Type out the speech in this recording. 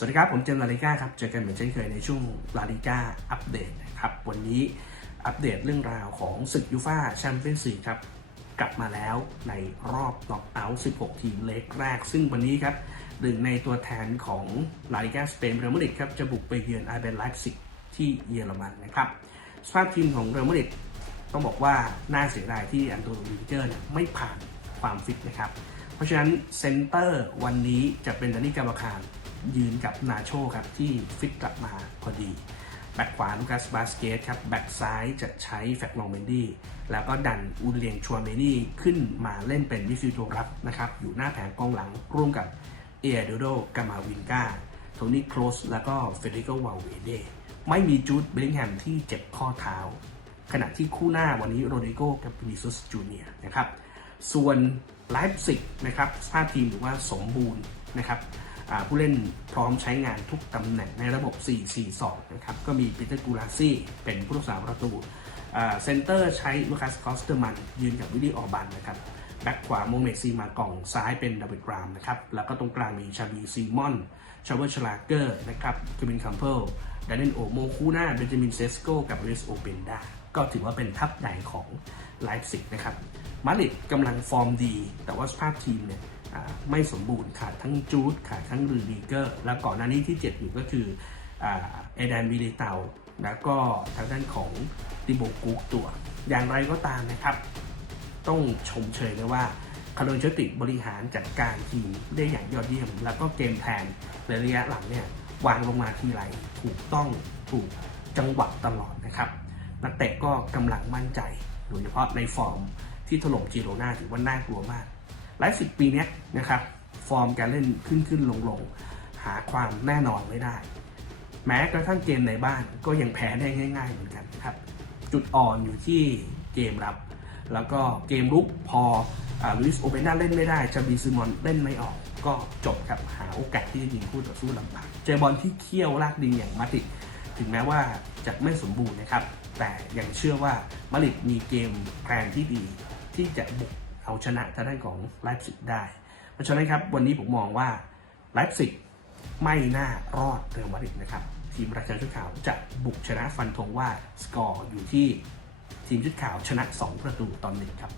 สวัสดีครับ ผมเจมส์ลาลิก้าครับ เจอกันเหมือนเช่นเคยในช่วงลาลิก้าอัปเดตนะครับ วันนี้อัปเดตเรื่องราวของศึกยูฟ่าแชมเปี้ยนส์ลีกครับ กลับมาแล้วในรอบน็อกเอาท์16 ทีมเล็กแรก ซึ่งวันนี้ครับหนึ่งในตัวแทนของลาลิก้าสเปนเรอัลมาดริดครับ จะบุกไปเยือนไอเบนไลฟ์ซิกที่เยอรมันนะครับสภาพทีมของเรอัลมาดริดต้องบอกว่าน่าเสียดายที่อันโตนิโอรูดิเกอร์เนี่ยไม่ผ่านความฟิตนะครับ เพราะฉะนั้นเซนเตอร์วันนี้จะเป็นดานิกาบาคาร ยืนกับนาโชครับ ที่ฟิตกลับมาพอดี แบ็กขวาลูกัสบาสเกตครับ แบ็กซ้ายจะใช้แฟกลองเมนดี้แล้วก็ดันอูเลียงชัวเมนี่ขึ้นมาเล่นเป็นมิดฟิลด์ตัวรับนะครับ อยู่หน้าแผงกองหลังร่วมกับเอเดโดกามาวินกาโทนี่โคลสแล้วก็เฟเดริโกวาเวเดไม่มีจูดเบลลิงแฮมที่เจ็บข้อเท้า ขณะที่คู่หน้าวันนี้โรดิโกกับวินิซุสจูเนียนะครับส่วนไลฟ์ซิกนะครับสภาพทีมถือว่าสมบูรณ์นะครับ ผู้เล่นพร้อมใช้งานทุกตำแหน่งในระบบ 4-4-2 นะครับ ก็มีปีเตอร์กูลาซี่เป็นผู้รักษาประตูเซนเตอร์ใช้ลูคัสคอสเตอร์มันยืนกับวิลลี่ออบันนะครับแบ็คขวาโมเมซีมากล่องซ้ายเป็นดับเบิลกรามนะครับ แล้วก็ตรงกลางมีชาบีซีมอน ชาเวอร์ชลาเกอร์นะครับเควินคัมเพิลดานเนนโอโมคูน้าเบนจามินเซสโกกับเรสโอเปนดาก็ถือว่าเป็นทัพใหญ่ของไลฟ์ซิกนะครับมาดริดกำลังฟอร์มดี แต่ว่าสภาพทีมเนี่ย ไม่สมบูรณ์ขาดทั้งจูดขาดทั้งรูดีเกอร์ แล้วก่อนหน้านี้ที่เจ็บอยู่ก็คือเอแดนวิเลเตาแล้วก็ทางด้านของดิโบกุกตัว อย่างไรก็ตามนะครับ ต้องชมเชยเลยว่าคาร์โลนเชติบริหารจัดการทีมได้อย่างยอดเยี่ยม แล้วก็เกมแพลนในระยะหลังเนี่ยวางลงมาทีไรถูกต้องถูกจังหวะตลอดนะครับ นักเตะก็กำลังมั่นใจ โดยเฉพาะในฟอร์มที่ถล่มจิโรนาถือว่าน่ากลัวมาก หลายสิบปีนี้นะครับฟอร์มการเล่นขึ้นขึ้นลงลงหาความแน่นอนไม่ได้ แม้กระทั่งเกมในบ้านก็ยังแพ้ได้ง่าย ๆ เหมือนกันนะครับ จุดอ่อนอยู่ที่เกมรับ แล้วก็เกมรุกพอลุยส์โอเปน่าเล่นไม่ได้จาบีซิมอนเล่นไม่ออก ก็จบครับหาโอกาสที่จะยิงคู่ต่อสู้ลำบากเจอบอลที่เคี่ยวลากดิงอย่างมาติถึงแม้ว่าจะไม่สมบูรณ์นะครับ แต่ยังเชื่อว่ามาริดมีเกมแพลนที่ดีที่จะบุก เอาชนะทางด้านของไลฟ์ซิกได้ เพราะฉะนั้นครับวันนี้ผมมองว่าไลฟ์ซิกไม่น่ารอดเรอัลมาริดนะครับ ทีมราชาชุดขาวจะบุกชนะฟันธงว่าสกอร์อยู่ที่ทีมชุดขาวชนะ 2 ประตูตอนหนึ่งครับ